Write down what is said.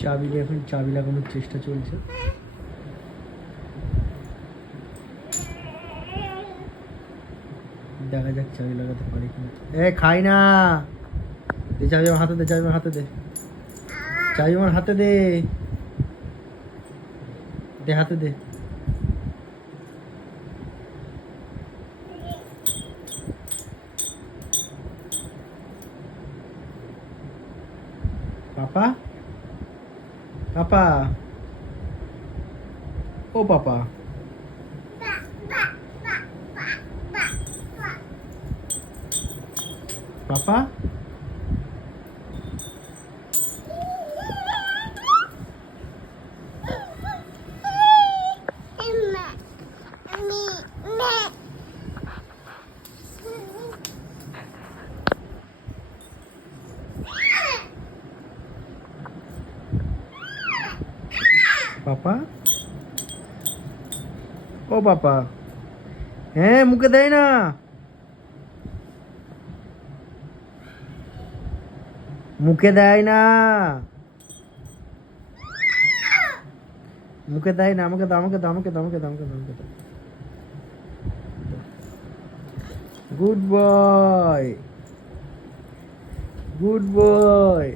চাবি দিয়ে এখন চাবি লাগানোর চেষ্টা চলছে। দেখা যাক চাবি লাগাতে পারি কিনা। খাই না, দে চাবি আমার হাতে দে, চাবি আমার হাতে দে, চাবি আমার হাতে দে, দে হাতে দে। পাপা, পাপা, ও পাপা, পাপা, পাপা, ও পাপা, হ্যাঁ মুখে দেয় না, মুখে দেয় না, মুখে দেয় না, আমাকে দাও, আমাকে দাও, আমাকে দাও, আমাকে দাও, আমাকে দাও, আমাকে দাও। Good boy, good boy.